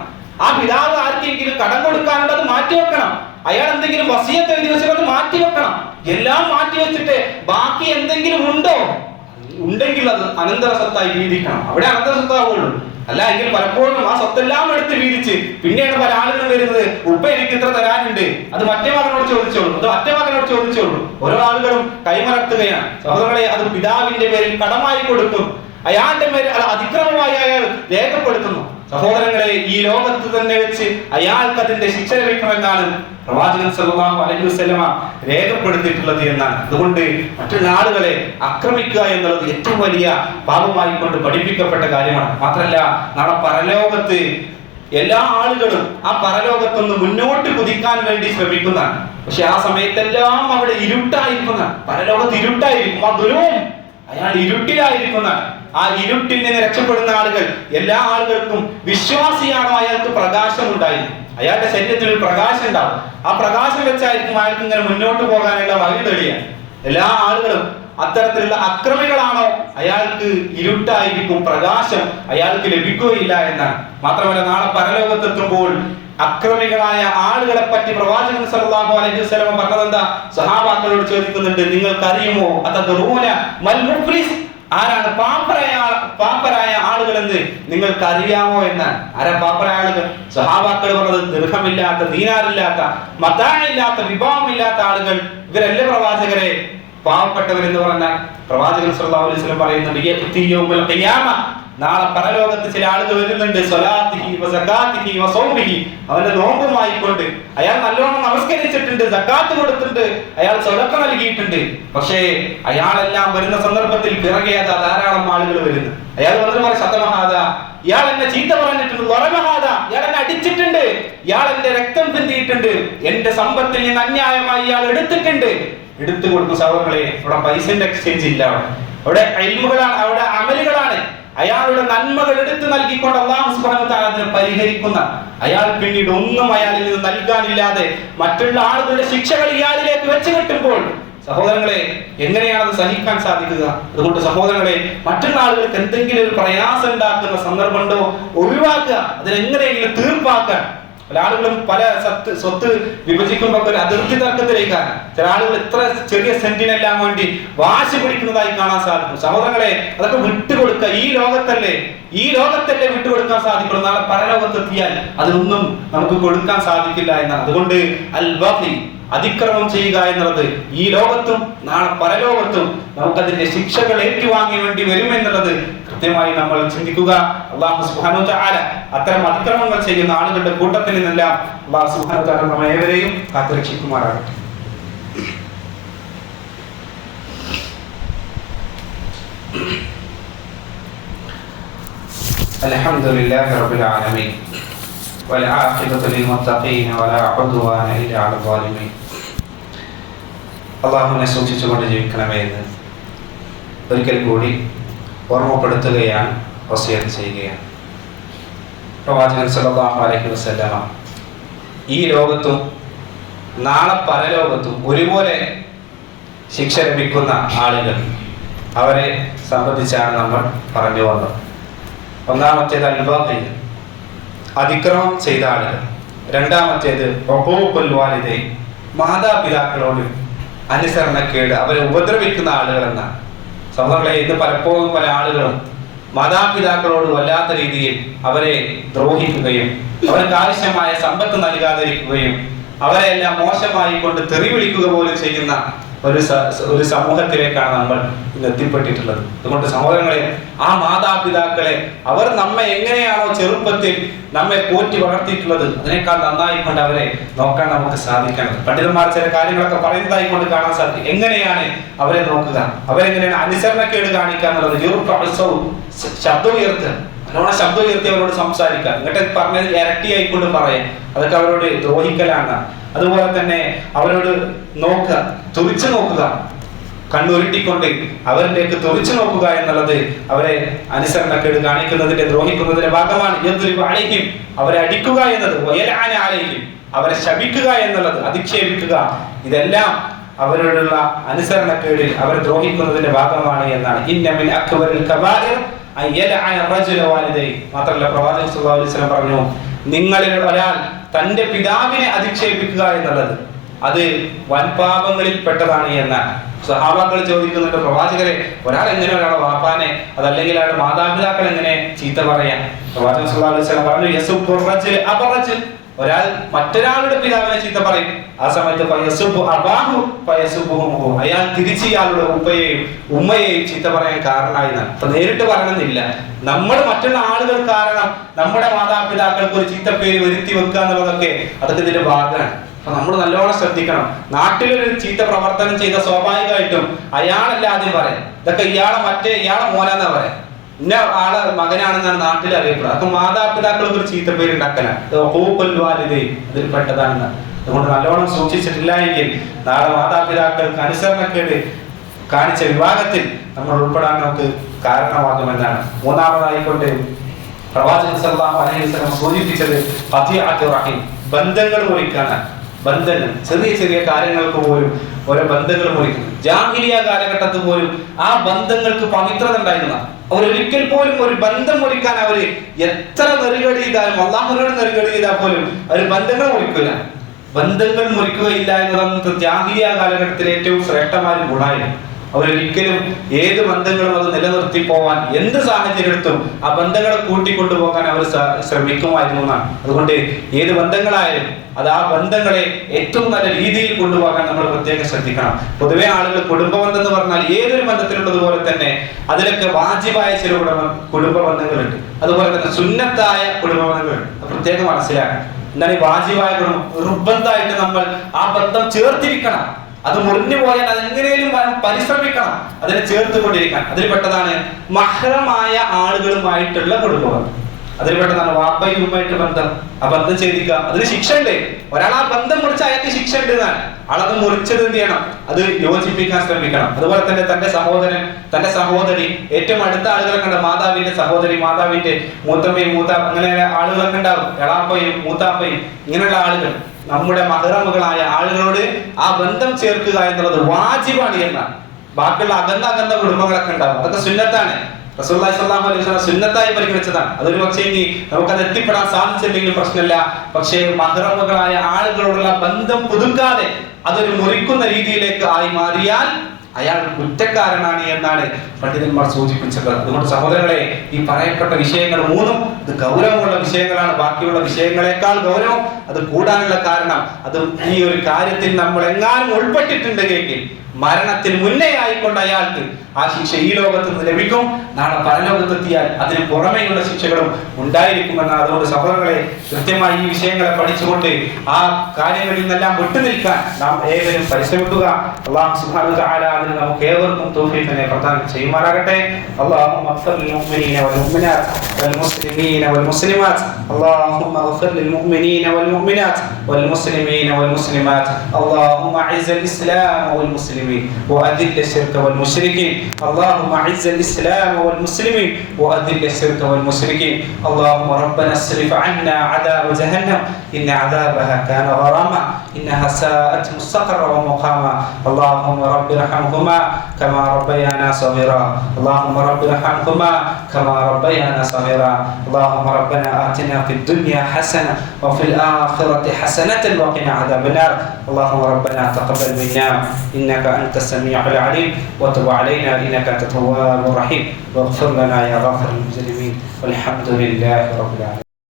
ആ പിതാവ് ആർക്കെങ്കിലും കടം കൊടുക്കാനുണ്ട് അത് മാറ്റിവെക്കണം. അയാൾ എന്തെങ്കിലും വസിയത്ത് എഴുതി വെച്ചിട്ട് അത് മാറ്റിവെക്കണം. എല്ലാം മാറ്റിവെച്ചിട്ട് ബാക്കി എന്തെങ്കിലും ഉണ്ടെങ്കിൽ അത് അനന്തര സ്വത്തായി വീതിക്കണം. അവിടെ അനന്തര സ്വത്താവുള്ളൂ. അല്ല എങ്കിൽ പലപ്പോഴും ആ സ്വത്തെല്ലാം എടുത്ത് വീതിച്ച് പിന്നെയാണ് പല ആളുകളും വരുന്നത്, ഉപ്പ എനിക്ക് ഇത്ര തരാനുണ്ട്, അത് മറ്റേ മകനോട് ചോദിച്ചോളൂ. ഓരോ ആളുകളും കൈമലർത്തുകയാണ്. സഹോദരങ്ങളെ, അത് പിതാവിന്റെ പേരിൽ കടമായി കൊടുക്കും. അയാളുടെ പേരിൽ അത് അതിക്രമമായി അയാൾ രേഖപ്പെടുത്തുന്നു. സഹോദരങ്ങളെ, ഈ ലോകത്ത് തന്നെ വെച്ച് അയാൾക്ക് അതിന്റെ ശിക്ഷ ലഭിക്കുമെന്നാണ് പ്രവാചകൻ സല്ലല്ലാഹു അലൈഹി വസല്ലമ രേഖപ്പെടുത്തിയിട്ടുള്ളത് എന്നാണ്. അതുകൊണ്ട് മറ്റുള്ള ആളുകളെ ആക്രമിക്കുക എന്നുള്ളത് ഏറ്റവും വലിയ പാപമായി കൊണ്ട് പഠിപ്പിക്കപ്പെട്ട കാര്യമാണ്. മാത്രമല്ല, നാളെ പരലോകത്ത് എല്ലാ ആളുകളും ആ പരലോകത്തൊന്ന് മുന്നോട്ട് കുതിക്കാൻ വേണ്ടി ശ്രമിക്കുന്നതാണ്. പക്ഷെ ആ സമയത്തെല്ലാം അവിടെ ഇരുട്ടായിരിക്കുന്നതാണ്. പരലോകത്ത് ഇരുട്ടായിരിക്കും. ആ ദുരവും അയാൾ ഇരുട്ടിലായിരിക്കുന്നതാണ്. ആ ഇരുട്ടിൽ നിന്ന് രക്ഷപ്പെടുന്ന ആളുകൾ എല്ലാ ആളുകൾക്കും വിശ്വാസിയാണോ അയാൾക്ക് പ്രകാശം ഉണ്ടായിരുന്നു. അയാളുടെ ശരീരത്തിൽ ഒരു പ്രകാശം ഉണ്ടാവും. ആ പ്രകാശം വെച്ചായിരിക്കും അയാൾക്ക് ഇങ്ങനെ മുന്നോട്ട് പോകാനുള്ള വഴി തെളിയാൻ. എല്ലാ ആളുകളും അത്തരത്തിലുള്ള അക്രമികളാണോ അയാൾക്ക് ഇരുട്ടായിരിക്കും, പ്രകാശം അയാൾക്ക് ലഭിക്കുകയില്ല എന്നാണ്. മാത്രമല്ല, നാളെ പരലോകത്തെത്തുമ്പോൾ അക്രമികളായ ആളുകളെ പറ്റി പ്രവാചകൻ സല്ലല്ലാഹു അലൈഹി വസല്ലം പറഞ്ഞതെന്താ? സഹാബാക്കളോട് ചോദിക്കുന്നുണ്ട്, നിങ്ങൾക്ക് അറിയുമോ അതദറൂന മൽ മുഫ്ലിസ്, ആരാണ് പാപ്പരായ ആളുകൾ എന്ന് നിങ്ങൾക്ക് അറിയാമോ എന്നാണ്. ആരാ പാപ്പരായ ആളുകൾ? സഹാബാക്കൾ പറഞ്ഞത് ദിർഹമില്ലാത്ത, ദീനാറില്ലാത്ത, മതാഇല്ലാത്ത, വിഭാവമില്ലാത്ത ആളുകൾ. ഇവരല്ലേ പ്രവാചകരെ പാവപ്പെട്ടവരെന്ന് പറഞ്ഞാൽ? പ്രവാചകൻ സല്ലല്ലാഹു അലൈഹി വസല്ലം പറയുന്നുണ്ട്, യഅതി യൗമുൽ ഖിയാമ, നാളെ പരലോകത്ത് ചില ആളുകൾ വരുന്നുണ്ട്. സ്വലാത്തിഹി വസകാത്തിഹി വസൗമിഹി, അവന്റെ നോമ്പുമായി കൊണ്ട് അയാൾ നല്ലോണം നമസ്കരിച്ചിട്ടുണ്ട്, സക്കാത്ത് കൊടുത്തിട്ടുണ്ട്, അയാൾ സദഖ നൽകിയിട്ടുണ്ട്. പക്ഷേ അയാളെല്ലാം വരുന്ന സന്ദർഭത്തിൽ പിറകെ ധാരാളം ആളുകൾ വരുന്നു. അയാൾ വന്നിട്ട് പറയും, ശതമഹാദ, ഇയാൾ എന്നെ ചീത്ത പറഞ്ഞിട്ടുണ്ട്, വറമഹാദ, ഇയാൾ എന്നെ അടിച്ചിട്ടുണ്ട്, ഇയാൾ എന്റെ രക്തം ചിന്തിയിട്ടുണ്ട്, എന്റെ സമ്പത്തിൽ നിന്ന് അന്യായമായി ഇയാൾ എടുത്തിട്ടുണ്ട്. എടുത്തു കൊടുക്കും. സഹോദരങ്ങളെ, അവിടെ പൈസന്റെ എക്സ്ചേഞ്ച് ഇല്ല. അവിടെ ഇൽമുകളാണ്, അവിടെ അമലുകളാണ്. അയാളുടെ നന്മകൾ എടുത്തു നൽകിക്കൊണ്ട് അല്ലാഹു സുബ്ഹാനഹു വ തആല അതിനെ പരിഹരിക്കുന്ന, അയാൾ പിന്നീട് ഒന്നും അയാളിൽ നിന്ന് നൽകാനില്ലാതെ മറ്റുള്ള ആളുകളുടെ ശിക്ഷകൾ ഇയാളിലേക്ക് വെച്ച് കിട്ടുമ്പോൾ സഹോദരങ്ങളെ എങ്ങനെയാണ് അത് സഹിക്കാൻ സാധിക്കുക? അതുകൊണ്ട് സഹോദരങ്ങളെ, മറ്റുള്ള ആളുകൾക്ക് എന്തെങ്കിലും ഒരു പ്രയാസം ഉണ്ടാക്കുന്ന സന്ദർഭമുണ്ടോ ഒഴിവാക്കുക, അതിനെങ്ങനെയെങ്കിലും തീർപ്പാക്കാൻ. പല ആളുകളും പല സ്വത്ത് വിഭജിക്കുമ്പോൾ ഒരു അതിർത്തി തർക്കത്തിലേക്കാണ്. ചില ആളുകൾ ഇത്ര ചെറിയ സെന്റിനെല്ലാം വേണ്ടി വാശി പിടിക്കുന്നതായി കാണാൻ സാധിക്കും. സഹോദരങ്ങളെ, അതൊക്കെ വിട്ടുകൊടുക്കുക. ഈ ലോകത്തല്ലേ വിട്ടുകൊടുക്കാൻ സാധിക്കുള്ളൂ. നാളെ പരലോകത്തെത്തിയാൽ അതിനൊന്നും നമുക്ക് കൊടുക്കാൻ സാധിക്കില്ല എന്നാണ്. അതുകൊണ്ട് അൽ ബഖി, അതിക്രമം ചെയ്യുക എന്നുള്ളത് ഈ ലോകത്തും നാളെ പരലോകത്തും നമുക്കതിന്റെ ശിക്ഷകൾ ഏറ്റുവാങ്ങി വേണ്ടി വരുമെന്നുള്ളത് കൃത്യമായി നമ്മൾ ചിന്തിക്കുക. അല്ലാഹു സുബ്ഹാനഹു വ തആല അത്തരം അതിക്രമങ്ങൾ ചെയ്യുന്ന ആളുകളുടെ കൂട്ടത്തിൽ നിന്നെല്ലാം അല്ലാഹു സുബ്ഹാനഹു വ തആല നമ്മെ ഏവരെയും കാത്തുരക്ഷിക്കുമാറാകട്ടെ. അൽഹംദുലില്ലാഹി റബ്ബിൽ ആലമീൻ والعاقبة للمتقين ولا عدوان إلا على الظالمين. അല്ലാഹുവിനെ സൂക്ഷിച്ചുകൊണ്ട് ജീവിക്കണമേ എന്ന് ഒരിക്കൽ കൂടി ഓർമ്മപ്പെടുത്തുകയാണ്, വസിയത്ത് ചെയ്യുകയാണ്. പ്രവാചകൻ സല്ലല്ലാഹു അലൈഹി വസല്ലമ ഈ ലോകത്തും നാളെ പരലോകത്തും ഒരുപോലെ ശിക്ഷ ലഭിക്കുന്ന ആളുകൾ, അവരെ സംബന്ധിച്ചാണ് നമ്മൾ പറഞ്ഞു വന്നത്. ഒന്നാമത്തേത് അൽ-ബഖി, അതിക്രമം ചെയ്ത ആളുകൾ. രണ്ടാമത്തേത് ഉഖൂഖുൽ വാലിദൈൻ, മാതാപിതാക്കളോട് അനുസരണക്കേട്, അവരെ ഉപദ്രവിക്കുന്ന ആളുകൾ എന്നാണ്. സഹോദരങ്ങളെ, ഇന്ന് പലപ്പോഴും പല ആളുകളും മാതാപിതാക്കളോട് വല്ലാത്ത രീതിയിൽ അവരെ ദ്രോഹിക്കുകയും അവർക്ക് ആവശ്യമായ സമ്പത്ത് നൽകാതിരിക്കുകയും അവരെ എല്ലാം മോശമായി കൊണ്ട് തെറി വിളിക്കുക പോലും ചെയ്യുന്ന ഒരു സമൂഹത്തിലേക്കാണ് നമ്മൾ ഇന്ന് എത്തിപ്പെട്ടിട്ടുള്ളത്. അതുകൊണ്ട് സഹോദരങ്ങളെ, ആ മാതാപിതാക്കളെ അവർ നമ്മെ എങ്ങനെയാണോ ചെറുപ്പത്തിൽ നമ്മെ പോറ്റി വളർത്തിയിട്ടുള്ളത് അതിനേക്കാൾ നന്നായി കൊണ്ട് അവരെ നോക്കാൻ നമുക്ക് സാധിക്കണം. പണ്ഡിതന്മാർ ചില കാര്യങ്ങളൊക്കെ പറയുന്നതായി കൊണ്ട് കാണാൻ സാധിക്കും. എങ്ങനെയാണ് അവരെ നോക്കുക, അവരെങ്ങനെയാണ് അനുസരണക്കേട് കാണിക്കുക എന്നുള്ളത്. ശബ്ദം ഉയർത്തുക, നല്ലോണം ശബ്ദം ഉയർത്തി അവരോട് സംസാരിക്കുക. എന്നിട്ട് പറഞ്ഞത് ഇരട്ടിയായിക്കൊണ്ട് പറയാം, അതൊക്കെ അവരോട് ദ്രോഹിക്കലാണ്. അതുപോലെ തന്നെ അവരോട് നോക്കുക, തുറിച്ചു നോക്കുക, കണ്ണുരുട്ടിക്കൊണ്ട് അവരിലേക്ക് തുറിച്ചു നോക്കുക എന്നുള്ളത് അവരെ അനുസരണക്കേട് കാണിക്കുന്നതിന്റെ ദ്രോഹിക്കുന്നതിന്റെ ഭാഗമാണ്. അവരെ അടിക്കുക എന്നത്, അവരെ ശപിക്കുക എന്നുള്ളത്, അധിക്ഷേപിക്കുക, ഇതെല്ലാം അവരോടുള്ള അനുസരണക്കേടിൽ അവരെ ദ്രോഹിക്കുന്നതിന്റെ ഭാഗമാണ് എന്നാണ്. ഇന്നമിൻ അക്ബറിൽ കബായിർ അയ്യലഅന റജുല വാലിദൈ. മാത്രമല്ല പ്രവാചകൻ സല്ലല്ലാഹു അലൈഹി വസല്ലം പറഞ്ഞു, നിങ്ങളിൽ ഒരാൾ തന്റെ പിതാവിനെ അധിക്ഷേപിക്കുക എന്നുള്ളത് അത് വൻപാപങ്ങളിൽ പെട്ടതാണ് എന്നാണ്. സഹാബാക്കൾ ചോദിക്കുന്നുണ്ട്, പ്രവാചകരെ, ഒരാൾ എങ്ങനെ ഒരാളെ വാപ്പാനെ അതല്ലെങ്കിൽ അയാളുടെ മാതാപിതാക്കൾ എങ്ങനെ ചീത്ത പറയാൻ? പ്രവാചകൻ സല്ലല്ലാഹു അലൈഹി വസല്ലം പറഞ്ഞു, യസുബ്ബു റജുൽ അബറജുൽ, ഒരാൾ മറ്റൊരാളുടെ പിതാവിനെ ചീത്ത പറയും. ആ സമയത്ത് അയാൾ തിരിച്ച് ഇയാളുടെ ഉമ്മയെയും ചീത്ത പറയാൻ കാരണമായി. അപ്പൊ നേരിട്ട് പറയണമെന്നില്ല, നമ്മൾ മറ്റുള്ള ആളുകൾ കാരണം നമ്മുടെ മാതാപിതാക്കൾക്ക് ഒരു ചീത്ത പേര് വരുത്തി വെക്കുക എന്നുള്ളതൊക്കെ അതൊക്കെ ഇതിന്റെ ഭാഗമാണ്. അപ്പൊ നമ്മൾ നല്ലോണം ശ്രദ്ധിക്കണം. നാട്ടിലൊരു ചീത്ത പ്രവർത്തനം ചെയ്ത സ്വാഭാവികമായിട്ടും അയാളല്ല ആദ്യം പറയാം, ഇതൊക്കെ ഇയാളെ മോനാന്നാ പറയാം, ഇന്ന ആളെ മകനാണെന്നാണ് നാട്ടിൽ അറിയപ്പെടുന്നത്. അപ്പൊ മാതാപിതാക്കൾക്ക് ഒരു ചീത്ത പേര് ഉണ്ടാക്കലാണ്, അതിൽ പെട്ടതാണെന്ന്. അതുകൊണ്ട് നല്ലോണം സൂക്ഷിച്ചിട്ടില്ല എങ്കിൽ നാളെ മാതാപിതാക്കൾക്ക് അനുസരണക്കേട് കാണിച്ച വിഭാഗത്തിൽ നമ്മൾ ഉൾപ്പെടാൻ നമുക്ക് കാരണമാകുമെന്നാണ്. മൂന്നാമതായിക്കൊണ്ട് പ്രവാചകൻ സല്ലല്ലാഹു അലൈഹി വസല്ലം സൂചിപ്പിച്ചത് ഖതിഅത്തുർ റഹീം, ബന്ധങ്ങൾ മുറിക്കാനാണ്. ബന്ധങ്ങൾ, ചെറിയ ചെറിയ കാര്യങ്ങൾക്ക് പോലും ഓരോ ബന്ധങ്ങൾ മുറിക്കുന്നു. ജാഹിലിയ കാലഘട്ടത്തിൽ പോലും ആ ബന്ധങ്ങൾക്ക് പവിത്രത ഉണ്ടായിരുന്ന അവരൊരിക്കൽ പോലും ഒരു ബന്ധം മുറിക്കാൻ അവര് എത്ര നെറുകേട് ചെയ്താലും, അള്ളാഹുവിനോട് നെറുകേട് ചെയ്താൽ പോലും അവർ ബന്ധങ്ങൾ മുറിക്കില്ല. ബന്ധങ്ങൾ മുറിക്കുകയില്ല എന്നത് ജാഹിലിയ കാലഘട്ടത്തിലെ ഏറ്റവും ശ്രേഷ്ഠമായ ഗുണമായിരുന്നു. അവരൊരിക്കലും ഏത് ബന്ധങ്ങളും അത് നിലനിർത്തി പോവാൻ എന്ത് സാഹചര്യത്തും ആ ബന്ധങ്ങളെ കൂട്ടിക്കൊണ്ടുപോകാൻ അവർ ശ്രമിക്കുമായിരുന്നു എന്നാണ്. അതുകൊണ്ട് ഏത് ബന്ധങ്ങളായാലും അത് ആ ബന്ധങ്ങളെ ഏറ്റവും നല്ല രീതിയിൽ കൊണ്ടുപോകാൻ നമ്മൾ പ്രത്യേകം ശ്രദ്ധിക്കണം. പൊതുവെ ആളുകൾ കുടുംബബന്ധം എന്ന് പറഞ്ഞാൽ ഏതൊരു ബന്ധത്തിലുള്ളതുപോലെ തന്നെ അതിലൊക്കെ വാജിബായ ചില കുടുംബ ബന്ധങ്ങളുണ്ട്, അതുപോലെ തന്നെ സുന്നത്തായ കുടുംബ ബന്ധങ്ങളുണ്ട്. പ്രത്യേകം മനസ്സിലാക്കണം. എന്നാൽ ഈ വാജിബായ കുടുംബം നിർബന്ധമായിട്ട് നമ്മൾ ആ ബന്ധം ചേർത്തിരിക്കണം. അത് മുറിഞ്ഞു പോയാൽ അതെങ്ങനെയും പരിശ്രമിക്കണം അതിനെ ചേർത്തുകൊണ്ടിരിക്കാൻ. അതിൽ പെട്ടതാണ് മഹ്റമായ ആളുകളുമായിട്ടുള്ള കുടുംബബന്ധം. അതിൽ പെട്ടതാണ് വാപ്പയും ഉമ്മയായിട്ട് ബന്ധം. ആ ബന്ധം ചെയ്തിരിക്കുക, അതിന് ശിക്ഷ ഉണ്ട്. ഒരാൾ ആ ബന്ധം മുറിച്ച് അയാൾക്ക് ശിക്ഷ ഉണ്ട് എന്നാണ്. ആളത് മുറിച്ചത് എന്ത് ചെയ്യണം? അത് യോജിപ്പിക്കാൻ ശ്രമിക്കണം. അതുപോലെ തന്നെ തന്റെ സഹോദരൻ, തന്റെ സഹോദരി, ഏറ്റവും അടുത്ത ആളുകളൊക്കെ ഉണ്ട്. മാതാവിന്റെ സഹോദരി, മാതാവിന്റെ മൂത്തമ്മയും അങ്ങനെ ആളുകളൊക്കെ ഉണ്ടാവും. എളാപ്പയും മൂത്താപ്പയും ഇങ്ങനെയുള്ള ആളുകൾ, നമ്മുടെ മഹ്റമുകളായ ആളുകളോട് ആ ബന്ധം ചേർക്കുക എന്നുള്ളത് വാജിബാണ് എന്നാണ്. ബാക്കിയുള്ള അകന്ന കുടുംബങ്ങളൊക്കെ ഉണ്ടാവും, അതൊക്കെ സുന്നത്താണ്. റസൂലുള്ളാഹി സ്വല്ലല്ലാഹു അലൈഹി വസല്ലം സുന്നത്തായി പരിഗണിച്ചതാണ്. അതൊരു പക്ഷേ ഇനി നമുക്കത് എത്തിപ്പെടാൻ സാധിച്ചില്ലെങ്കിലും പ്രശ്നമില്ല. പക്ഷേ മഹ്റമുകളായ ആളുകളോടുള്ള ബന്ധം പുതുക്കാതെ അതൊരു മുറിക്കുന്ന രീതിയിലേക്ക് ആയി മാറിയാൽ അയാൾ കുറ്റക്കാരനാണ് എന്നാണ് പണ്ഡിതന്മാർ സൂചിപ്പിച്ചത്. അതുകൊണ്ട് സഹോദരങ്ങളെ, ഈ പറയപ്പെട്ട വിഷയങ്ങൾ മൂന്നും ഇത് ഗൗരവമുള്ള വിഷയങ്ങളാണ്. ബാക്കിയുള്ള വിഷയങ്ങളെക്കാൾ ഗൗരവം അത് കൂടാനുള്ള കാരണം അത് ഈ ഒരു കാര്യത്തിൽ നമ്മൾ എങ്ങാനും ഉൾപ്പെട്ടിട്ടുണ്ടെങ്കിൽ മരണത്തിന് മുന്നേ ആയിക്കൊണ്ട് അയാൾക്ക് ആ ശിക്ഷ ഈ ലോകത്ത് നിന്ന് ലഭിക്കും. നാളെ പരലോകത്തെത്തിയാൽ അതിന് പുറമേയുള്ള ശിക്ഷകളും ഉണ്ടായിരിക്കുമെന്ന്. അതുകൊണ്ട് സഹോദരങ്ങളെ, കൃത്യമായി ഈ വിഷയങ്ങളെ പഠിച്ചുകൊണ്ട് ആ കാര്യങ്ങളിൽ നിന്നെല്ലാം വിട്ടുനിൽക്കാൻ നാം ഏവരും പരിശ്രമിക്കുക. അല്ലാഹു സുബ്ഹാനഹു വ തആല അതിന് നമുക്ക് ഏവർക്കും തൗഫീഖിനെ പ്രദാനം ചെയ്യുമാറാകട്ടെ. അല്ലാഹുമ്മ ഗ്ഫിർ ലിൽ മുഅ്മിനീന വൽ മുഅ്മിനാത്ത് വൽ മുസ്ലിമീന വൽ മുസ്ലിമാത്ത്. അല്ലാഹുമ്മ ഗ്ഫിർ ലിൽ മുഅ്മിനീന വൽ മുഅ്മിനാത്ത് വൽ മുസ്ലിമീന വൽ മുസ്ലിമാത്ത്. അല്ലാഹുമ്മ അഇസ്സൽ ഇസ്ലാമ വൽ മുസ്ലിമീൻ وأذل الشرك والمشركين. اللهم أعز الإسلام والمسلمين وأذل الشرك والمشركين. اللهم ربنا اصرف عنا عذاب جهنم إن عذابها كان غراما إنها ساءت مستقرا ومقاما. اللهم رب ارحمهما كما ربيانا صغيرا. اللهم رب ارحمهما كما ربيانا صغيرا. اللهم ربنا آتنا في الدنيا حسنة وفي الآخرة حسنة وقنا عذاب النار. اللهم ربنا تقبل منا إنك أنت السميع العليم وتب علينا إنك أنت التواب الرحيم واغفر لنا يا غافر المجرمين والحمد لله رب العالمين.